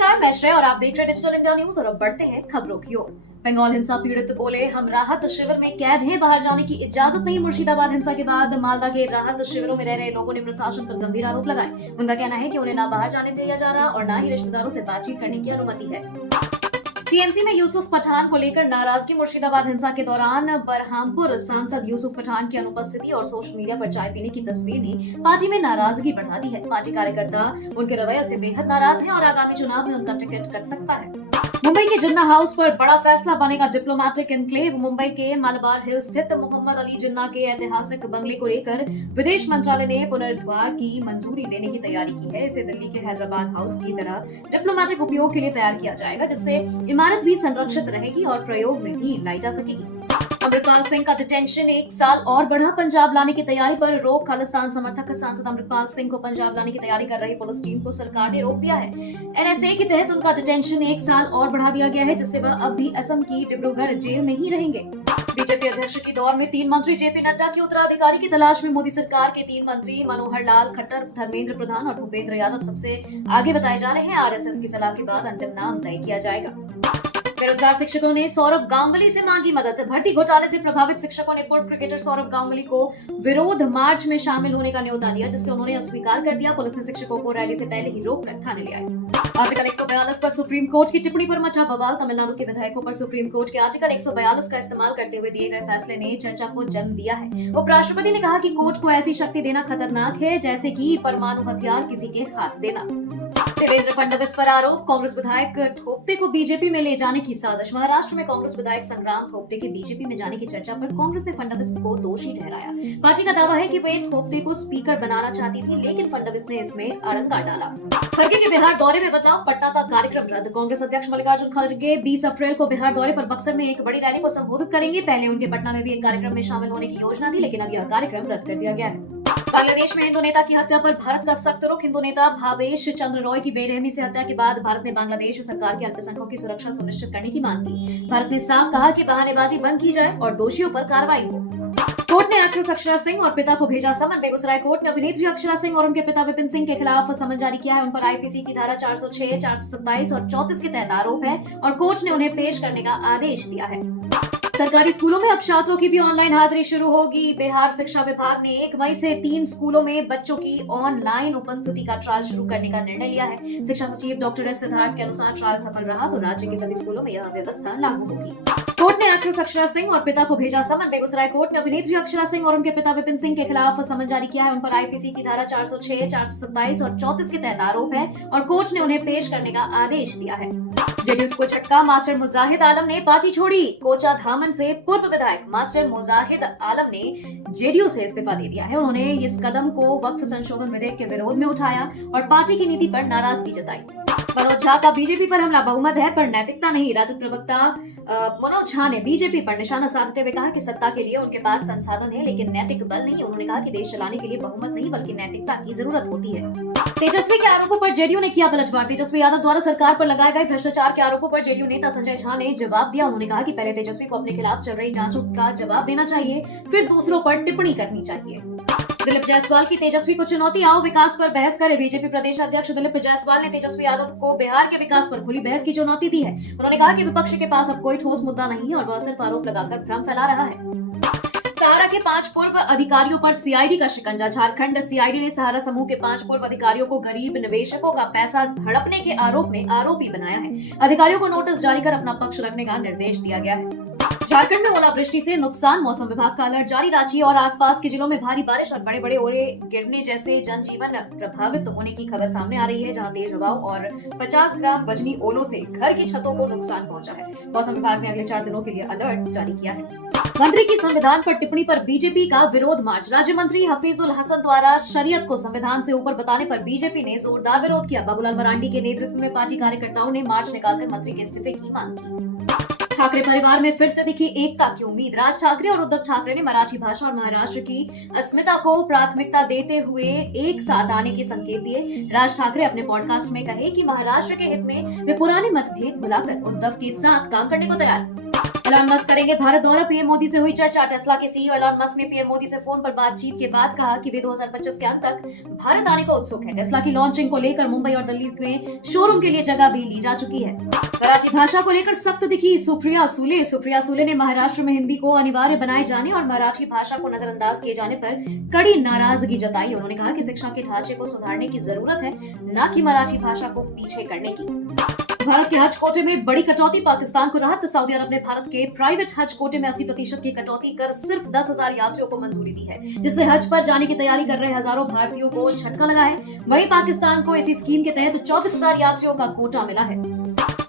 नमस्कार, मैं श्रेय और आप देख रहे हैं डिजिटल इंडिया न्यूज। और अब बढ़ते हैं खबरों की ओर। बंगाल हिंसा पीड़ित बोले, हम राहत शिविर में कैद हैं, बाहर जाने की इजाजत नहीं। मुर्शिदाबाद हिंसा के बाद मालदा के राहत शिविरों में रह रहे लोगों ने प्रशासन पर गंभीर आरोप लगाए। उनका कहना है कि उन्हें ना बाहर जाने दिया जा रहा और ना ही रिश्तेदारों से बातचीत करने की अनुमति है। टीएमसी में यूसुफ पठान को लेकर नाराजगी। मुर्शिदाबाद हिंसा के दौरान बरहामपुर सांसद यूसुफ पठान की अनुपस्थिति और सोशल मीडिया पर चाय पीने की तस्वीर ने पार्टी में नाराजगी बढ़ा दी है। पार्टी कार्यकर्ता उनके रवैये से बेहद नाराज हैं और आगामी चुनाव में उनका टिकट कट सकता है। मुंबई के जिन्ना हाउस पर बड़ा फैसला, बनेगा डिप्लोमेटिक एनक्लेव। मुंबई के मलबार हिल स्थित मोहम्मद अली जिन्ना के ऐतिहासिक बंगले को लेकर विदेश मंत्रालय ने पुनरुद्धार की मंजूरी देने की तैयारी की है। इसे दिल्ली के हैदराबाद हाउस की तरह डिप्लोमेटिक उपयोग के लिए तैयार किया जाएगा, जिससे इमारत भी संरक्षित रहेगी और प्रयोग में भी लाई जा सकेगी। अमृतपाल सिंह का डिटेंशन 1 साल और बढ़ा। पंजाब लाने की तैयारी पर रोक। खालिस्तान समर्थक सांसद अमृतपाल सिंह को पंजाब लाने की तैयारी कर रही पुलिस टीम को सरकार ने रोक दिया है। एनएसए के तहत उनका डिटेंशन 1 साल और बढ़ा दिया गया है, जिससे वह अब भी असम की डिब्रूगढ़ जेल में ही रहेंगे। बीजेपी अध्यक्ष की दौड़ में 3 मंत्री। जेपी नड्डा की उत्तराधिकारी की तलाश में मोदी सरकार के 3 मंत्री मनोहर लाल खट्टर, धर्मेंद्र प्रधान और भूपेंद्र यादव सबसे आगे बताए जा रहे हैं। आरएसएस की सलाह के बाद अंतिम नाम तय किया जाएगा। बेरोजगार शिक्षकों ने सौरव गांगुली से मांगी मदद। भर्ती घोटाले से प्रभावित शिक्षकों ने पूर्व क्रिकेटर सौरव गांगुली को विरोध मार्च में शामिल होने का न्योता दिया, जिससे उन्होंने अस्वीकार कर दिया। पुलिस ने शिक्षकों को रैली से पहले ही रोककर थाने ले आए। आर्टिकल 142 पर सुप्रीम कोर्ट की टिप्पणी पर मचा बवाल। तमिलनाडु के विधायकों पर सुप्रीम कोर्ट के आर्टिकल 142 का इस्तेमाल करते हुए दिए गए फैसले ने चर्चा को जन्म दिया है। उपराष्ट्रपति ने कहा कि कोर्ट को ऐसी शक्ति देना खतरनाक है जैसे कि परमाणु हथियार किसी के हाथ देना। देवेंद्र फडणवीस पर आरोप, कांग्रेस विधायक थोपटे को बीजेपी में ले जाने की साजिश। महाराष्ट्र में कांग्रेस विधायक संग्राम थोपटे के बीजेपी में जाने की चर्चा पर कांग्रेस ने फडणवीस को दोषी ठहराया। पार्टी का दावा है कि वे थोपटे को स्पीकर बनाना चाहती थी, लेकिन फडणवीस ने इसमें अड़ंगा डाला। खड़गे के बिहार दौरे में बदलाव, पटना का कार्यक्रम रद्द। कांग्रेस अध्यक्ष मल्लिकार्जुन खड़गे 20 अप्रैल को बिहार दौरे पर बक्सर में एक बड़ी रैली को संबोधित करेंगे। पहले उनके पटना में भी एक कार्यक्रम में शामिल होने की योजना थी, लेकिन अब यह कार्यक्रम रद्द कर दिया गया है। बांग्लादेश में हिंदू नेता की हत्या पर भारत का सख्त रुख। हिंदू नेता भावेश चंद्र रॉय की बेरहमी से हत्या के बाद भारत ने बांग्लादेश सरकार के अल्पसंख्यकों की सुरक्षा सुनिश्चित करने की मांग की। भारत ने साफ कहा कि बहानेबाजी बंद की जाए और दोषियों पर कार्रवाई हो। कोर्ट ने एक्ट्रेस अक्षरा सिंह और पिता को भेजा समन। बेगूसराय कोर्ट ने अभिनेत्री अक्षरा सिंह और उनके पिता विपिन सिंह के खिलाफ समन जारी किया है। उन पर आईपीसी की धारा 406, 427 और 34 के तहत आरोप है और कोर्ट ने उन्हें पेश करने का आदेश दिया है। सरकारी स्कूलों में अब छात्रों की भी ऑनलाइन हाजिरी शुरू होगी। बिहार शिक्षा विभाग ने 1 मई से 3 स्कूलों में बच्चों की ऑनलाइन उपस्थिति का ट्रायल शुरू करने का निर्णय लिया है। शिक्षा सचिव डॉक्टर एस सिद्धार्थ के अनुसार ट्रायल सफल रहा तो राज्य के सभी स्कूलों में यह व्यवस्था लागू होगी। कोर्ट ने एक्ट्रेस अक्षरा सिंह और पिता को भेजा समन। बेगूसराय कोर्ट ने अभिनेत्री अक्षरा सिंह और उनके पिता विपिन सिंह के खिलाफ समन जारी किया है। उन पर आईपीसी की धारा 406, 427 और 34 के तहत आरोप है और कोर्ट ने उन्हें पेश करने का आदेश दिया है। जेडीयू को झटका, मास्टर मुजाहिद आलम ने पार्टी छोड़ी। कोचा धामन से पूर्व विधायक मास्टर मुजाहिद आलम ने जेडीयू से इस्तीफा दे दिया है। उन्होंने इस कदम को वक्फ संशोधन विधेयक के विरोध में उठाया और पार्टी की नीति पर नाराजगी जताई। मनोज झा का बीजेपी पर हमला, बहुमत है पर नैतिकता नहीं। राजद प्रवक्ता मनोज झा ने बीजेपी पर निशाना साधते हुए कहा कि सत्ता के लिए उनके पास संसाधन है लेकिन नैतिक बल नहीं। उन्होंने कहा कि देश चलाने के लिए बहुमत नहीं बल्कि नैतिकता की जरूरत होती है। तेजस्वी के आरोपों पर जेडीयू ने किया पलटवार। तेजस्वी यादव द्वारा सरकार पर लगाए गए भ्रष्टाचार के आरोपों पर जेडीयू नेता संजय झा ने जवाब दिया। उन्होंने कहा कि पहले तेजस्वी को अपने खिलाफ चल रही जांचों का जवाब देना चाहिए, फिर दूसरों पर टिप्पणी करनी चाहिए। दिलीप जायसवाल की तेजस्वी को चुनौती, आओ विकास पर बहस करें। बीजेपी प्रदेश अध्यक्ष दिलीप जायसवाल ने तेजस्वी यादव को बिहार के विकास पर खुली बहस की चुनौती दी है। उन्होंने कहा कि विपक्ष के पास अब कोई ठोस मुद्दा नहीं है और वह सिर्फ आरोप लगाकर भ्रम फैला रहा है। सहारा के 5 पूर्व अधिकारियों पर सीआईडी का शिकंजा। झारखंड सीआईडी ने सहारा समूह के 5 पूर्व अधिकारियों को गरीब निवेशकों का पैसा हड़पने के आरोप में आरोपी बनाया है। अधिकारियों को नोटिस जारी कर अपना पक्ष रखने का निर्देश दिया गया है। झारखंड में ओलावृष्टि से नुकसान, मौसम विभाग का अलर्ट जारी। रांची और आसपास के जिलों में भारी बारिश और बड़े बड़े ओले गिरने जैसे जनजीवन प्रभावित होने की खबर सामने आ रही है, जहां तेज हवाओं और 50 ग्राम वजनी ओलों से घर की छतों को नुकसान पहुंचा है। मौसम विभाग ने अगले 4 दिनों के लिए अलर्ट जारी किया है। मंत्री की संविधान पर टिप्पणी पर बीजेपी का विरोध मार्च। राज्य मंत्री हफीजुल हसन द्वारा शरीयत को संविधान से ऊपर बताने पर बीजेपी ने जोरदार विरोध किया। बाबूलाल मरांडी के नेतृत्व में पार्टी कार्यकर्ताओं ने मार्च निकालकर मंत्री के इस्तीफे की मांग की। ठाकरे परिवार में फिर से दिखी एकता की उम्मीद। राज ठाकरे और उद्धव ठाकरे ने मराठी भाषा और महाराष्ट्र की अस्मिता को प्राथमिकता देते हुए एक साथ आने के संकेत दिए। राज ठाकरे अपने पॉडकास्ट में कहे कि महाराष्ट्र के हित में वे पुराने मतभेद भुलाकर उद्धव के साथ काम करने को तैयार। एलॉन मस्क करेंगे भारत दौरा, पीएम मोदी से हुई चर्चा। टेस्ला के सीईओ एलॉन मस्क ने पीएम मोदी से फोन पर बातचीत के बाद कहा कि वे 2025 के अंत तक भारत आने को उत्सुक है। टेस्ला की लॉन्चिंग को लेकर मुंबई और दिल्ली में शोरूम के लिए जगह भी ली जा चुकी है। मराठी भाषा को लेकर सख्त दिखी सुप्रिया सुले। सुप्रिया सुले ने महाराष्ट्र में हिंदी को अनिवार्य बनाए जाने और मराठी भाषा को नजरअंदाज किए जाने पर कड़ी नाराजगी जताई। उन्होंने कहा कि शिक्षा के ढांचे को सुधारने की जरूरत है, न कि मराठी भाषा को पीछे करने की। भारत के हज कोटे में बड़ी कटौती, पाकिस्तान को राहत। सऊदी अरब ने भारत के प्राइवेट हज कोटे में 80% की कटौती कर सिर्फ 10,000 यात्रियों को मंजूरी दी है, जिससे हज पर जाने की तैयारी कर रहे हजारों भारतीयों को झटका लगा है। वहीं पाकिस्तान को इसी स्कीम के तहत 24,000 यात्रियों का कोटा मिला है।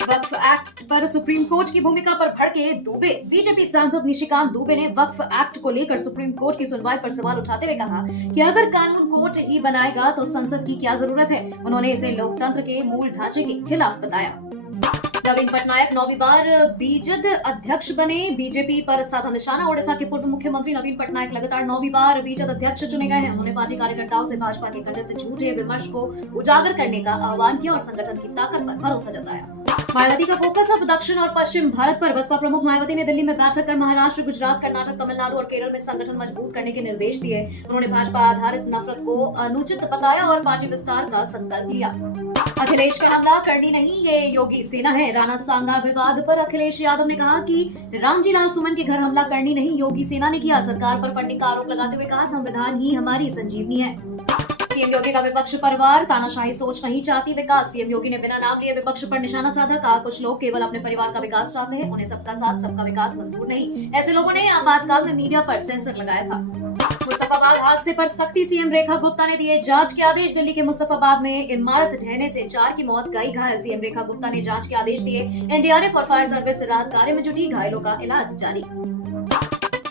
वक्फ एक्ट पर सुप्रीम कोर्ट की भूमिका पर भड़के दुबे। बीजेपी सांसद निशिकांत दुबे ने वक्फ एक्ट को लेकर सुप्रीम कोर्ट की सुनवाई पर सवाल उठाते हुए कहा कि अगर कानून कोर्ट ही बनाएगा तो संसद की क्या जरूरत है। उन्होंने इसे लोकतंत्र के मूल ढांचे के खिलाफ बताया। नवीन पटनायक 9वीं बार बीजेड अध्यक्ष बने। बीजेपी पर साधा निशाना। ओडिशा के पूर्व मुख्यमंत्री नवीन पटनायक लगातार 9वीं बार बीजेड अध्यक्ष चुने गए हैं। उन्होंने पार्टी कार्यकर्ताओं से भाजपा के कथित झूठे विमर्श को उजागर करने का आह्वान किया और संगठन की ताकत पर भरोसा जताया। मायावती का फोकस अब दक्षिण और पश्चिम भारत पर। बसपा प्रमुख मायावती ने दिल्ली में बैठक कर महाराष्ट्र, गुजरात, कर्नाटक, तमिलनाडु और केरल में संगठन मजबूत करने के निर्देश दिए। उन्होंने भाजपा आधारित नफरत को अनुचित बताया और पार्टी विस्तार का संकल्प लिया। अखिलेश का हमला करनी नहीं, ये योगी सेना है। राणा सांगा विवाद पर अखिलेश यादव ने कहा कि रामजी लाल सुमन के घर हमला करनी नहीं, योगी सेना ने किया। सरकार पर फंडिंग का आरोप लगाते हुए कहा संविधान ही हमारी संजीवनी है। सीएम योगी का विपक्ष परिवार तानाशाही सोच नहीं चाहती विकास। सीएम योगी ने बिना नाम लिए विपक्ष पर निशाना साधा। कहा कुछ लोग केवल अपने परिवार का विकास चाहते हैं, उन्हें सबका साथ सबका विकास मंजूर नहीं। ऐसे लोगों ने आपातकाल में मीडिया पर सेंसर लगाया था। मुस्तफाबाद हादसे पर सख्ती, सीएम रेखा गुप्ता ने दिए जांच के आदेश। दिल्ली के मुस्तफाबाद में इमारत ढहने से 4 की मौत, कई घायल। सीएम रेखा गुप्ता ने जांच के आदेश दिए। एनडीआरएफ और फायर सर्विस राहत कार्य में जुटी, घायलों का इलाज जारी।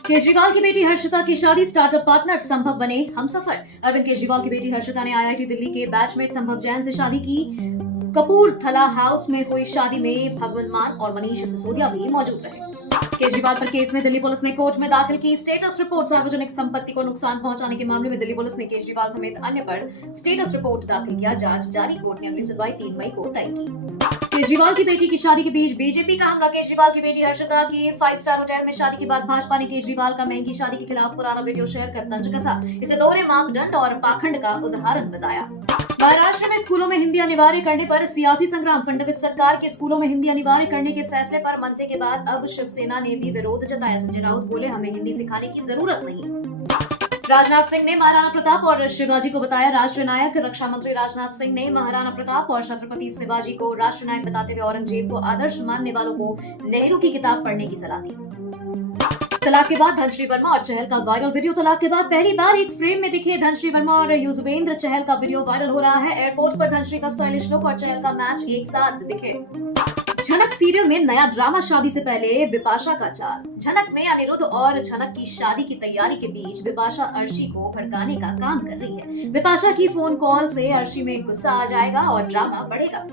केजरीवाल की बेटी हर्षिता की शादी, स्टार्टअप पार्टनर संभव बने हमसफर। अरविंद केजरीवाल की बेटी हर्षिता ने आईआईटी दिल्ली के बैचमेट संभव जैन से शादी की। कपूरथला हाउस में हुई शादी में भगवंत मान और मनीष सिसोदिया भी मौजूद रहे। केजरीवाल पर केस में दिल्ली पुलिस ने कोर्ट में दाखिल की स्टेटस रिपोर्ट। सार्वजनिक संपत्ति को नुकसान पहुंचाने के मामले में दिल्ली पुलिस ने केजरीवाल समेत अन्य पर स्टेटस रिपोर्ट दाखिल किया। जांच जारी। कोर्ट ने अगली सुनवाई 3 मई को तय की। केजरीवाल की बेटी की शादी के बीच बीजेपी का हमला। केजरीवाल की बेटी हर्षिता की 5 स्टार होटल में शादी के बाद भाजपा ने केजरीवाल का महंगी शादी के खिलाफ पुराना वीडियो शेयर कर तंज कसा। इसे दोहरे मापदंड और पाखंड का उदाहरण बताया। महाराष्ट्र में स्कूलों में हिंदी अनिवार्य करने पर सियासी संग्राम। फडणवीस सरकार के स्कूलों में हिंदी अनिवार्य करने के फैसले पर मनसे के बाद अब शिवसेना ने भी विरोध जताया। संजय राउत बोले हमें हिंदी सिखाने की जरूरत नहीं। राजनाथ सिंह ने महाराणा प्रताप और शिवाजी को बताया राष्ट्र नायक। रक्षा मंत्री राजनाथ सिंह ने महाराणा प्रताप और छत्रपति शिवाजी को राष्ट्र नायक बताते हुए औरंगजेब को आदर्श मानने वालों को नेहरू की किताब पढ़ने की सलाह दी। तलाक के बाद धनश्री वर्मा और चहल का वायरल वीडियो। तलाक के बाद पहली बार एक फ्रेम में दिखे धनश्री वर्मा और युजवेंद्र चहल का वीडियो वायरल हो रहा है। एयरपोर्ट पर धनश्री का स्टाइलिश लुक और चहल का मैच एक साथ दिखे। झनक सीरियल में नया ड्रामा, शादी से पहले बिपाशा का चाल। झनक में अनिरुद्ध और झनक की शादी की तैयारी के बीच बिपाशा अर्शी को भड़काने का काम कर रही है। बिपाशा की फोन कॉल से अर्शी में गुस्सा आ जाएगा और ड्रामा बढ़ेगा।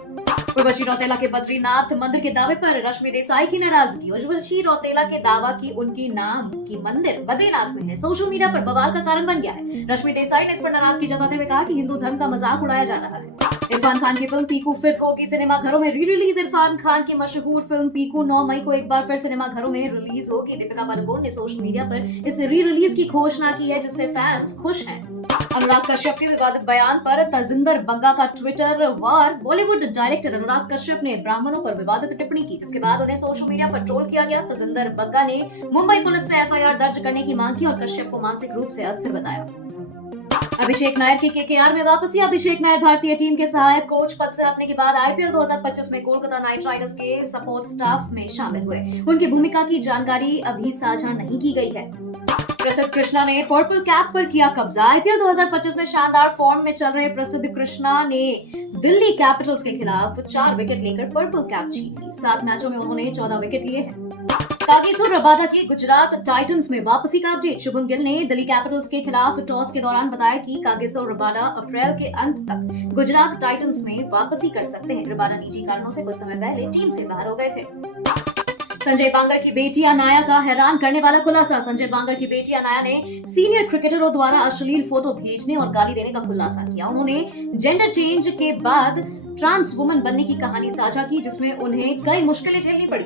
उर्वशी रौतेला के बद्रीनाथ मंदिर के दावे पर रश्मि देसाई की नाराजगी। उर्वशी रौतेला के दावा की उनकी नाम की मंदिर बद्रीनाथ में है सोशल मीडिया पर बवाल का कारण बन गया है। रश्मि देसाई ने इस पर नाराजगी जताते हुए कहा कि हिंदू धर्म का मजाक उड़ाया जा रहा है। इरफान खान की फिल्म पीकू फिर होगी सिनेमाघरों में री रिलीज। इरफान खान की मशहूर फिल्म पीकू 9 मई को एक बार फिर सिनेमाघरों में रिलीज होगी। दीपिका पादुकोण ने सोशल मीडिया पर इस री रिलीज की घोषणा की है, जिससे फैंस खुश हैं। अनुराग कश्यप के विवादित बयान पर तजिंदर बग्गा का ट्विटर वार। बॉलीवुड डायरेक्टर अनुराग कश्यप ने ब्राह्मणों पर विवादित टिप्पणी की, जिसके बाद उन्हें सोशल मीडिया पर ट्रोल किया गया। तजिंदर बग्गा ने मुंबई पुलिस से एफआईआर दर्ज करने की मांग की और कश्यप को मानसिक रूप से अस्थिर बताया। अभिषेक नायर की केकेआर में वापसी। अभिषेक नायर भारतीय टीम के सहायक कोच पद से हटने के बाद आईपीएल 2025 में कोलकाता नाइट राइडर्स के सपोर्ट स्टाफ में शामिल हुए। उनकी भूमिका की जानकारी अभी साझा नहीं की गई है। प्रसिद्ध कृष्णा ने पर्पल कैप पर किया कब्जा। आईपीएल 2025 में शानदार फॉर्म में चल रहे प्रसिद्ध कृष्णा ने दिल्ली कैपिटल्स के खिलाफ 4 विकेट लेकर पर्पल कैप जीत ली। 7 मैचों में उन्होंने 14 विकेट लिए हैं। कागिसो रबाडा की गुजरात टाइटंस में वापसी का अपडेट। शुभम गिल ने दिल्ली कैपिटल्स के खिलाफ टॉस के दौरान बताया कि कागिसो रबाडा अप्रैल के अंत तक गुजरात टाइटंस में वापसी कर सकते हैं। रबाडा निजी कारणों से कुछ समय पहले टीम से बाहर हो गए थे। संजय बांगर की बेटी अनाया का हैरान करने वाला खुलासा। संजय बांगर की बेटी अनाया ने सीनियर क्रिकेटरों द्वारा अश्लील फोटो भेजने और गाली देने का खुलासा किया। उन्होंने जेंडर चेंज के बाद ट्रांस वुमन बनने की कहानी साझा की, जिसमें उन्हें कई मुश्किलें झेलनी पड़ी।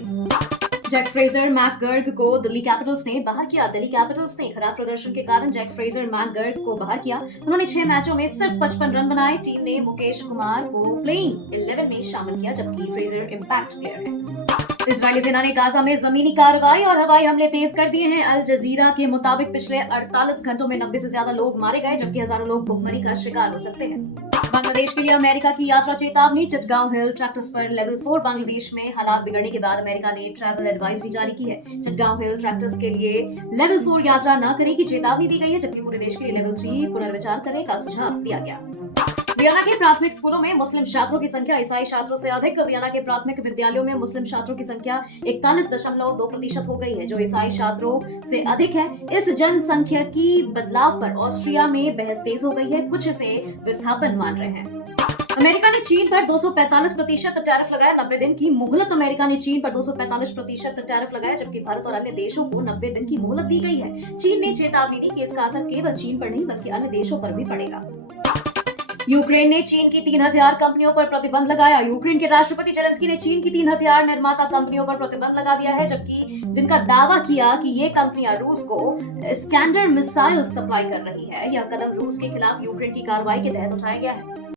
जैक फ्रेजर मैकगर्ग को दिल्ली कैपिटल्स ने बाहर किया। दिल्ली कैपिटल्स ने खराब प्रदर्शन के कारण जैक फ्रेजर मैकगर्ग को बाहर किया। उन्होंने 6 मैचों में सिर्फ 55 रन बनाए। टीम ने मुकेश कुमार को प्लेइंग 11 में शामिल किया, जबकि फ्रेजर इंपैक्ट प्लेयर है। इजरायली सेना ने गाजा में जमीनी कार्रवाई और हवाई हमले तेज कर दिए हैं। अल जजीरा के मुताबिक पिछले 48 घंटों में 90 से ज्यादा लोग मारे गए, जबकि हजारों लोग भुखमरी का शिकार हो सकते हैं। बांग्लादेश के लिए अमेरिका की यात्रा चेतावनी। चटगांव हिल ट्रैक्टर्स पर लेवल 4। बांग्लादेश में हालात बिगड़ने के बाद अमेरिका ने ट्रैवल एडवाइजरी जारी की है। चटगांव हिल ट्रैक्टर्स के लिए लेवल 4 यात्रा न करने की चेतावनी दी गई है, जबकि पूरे देश के लिए लेवल 3 पुनर्विचार करने का सुझाव दिया गया। वियना के प्राथमिक स्कूलों में मुस्लिम छात्रों की संख्या ईसाई छात्रों से अधिक। वियना के प्राथमिक विद्यालयों में मुस्लिम छात्रों की संख्या 41.2% हो गई है, जो ईसाई छात्रों से अधिक है। इस जनसंख्यिकी बदलाव पर ऑस्ट्रिया में बहस तेज हो गई है। कुछ इसे विस्थापन मान रहे हैं। अमेरिका ने चीन पर 245% टैरिफ लगाया। 90 दिन की मोहलत। अमेरिका ने चीन पर 245% टैरिफ लगाया, जबकि भारत और अन्य देशों को 90 दिन की मोहलत दी गई है। चीन ने चेतावनी दी कि इसका असर केवल चीन पर नहीं बल्कि अन्य देशों पर भी पड़ेगा। यूक्रेन ने चीन की 3 हथियार कंपनियों पर प्रतिबंध लगाया। यूक्रेन के राष्ट्रपति जेलेंस्की ने चीन की 3 हथियार निर्माता कंपनियों पर प्रतिबंध लगा दिया है, जबकि जिनका दावा किया कि ये कंपनियां रूस को स्कैंडर मिसाइल सप्लाई कर रही है। यह कदम रूस के खिलाफ यूक्रेन की कार्रवाई के तहत उठाया गया है।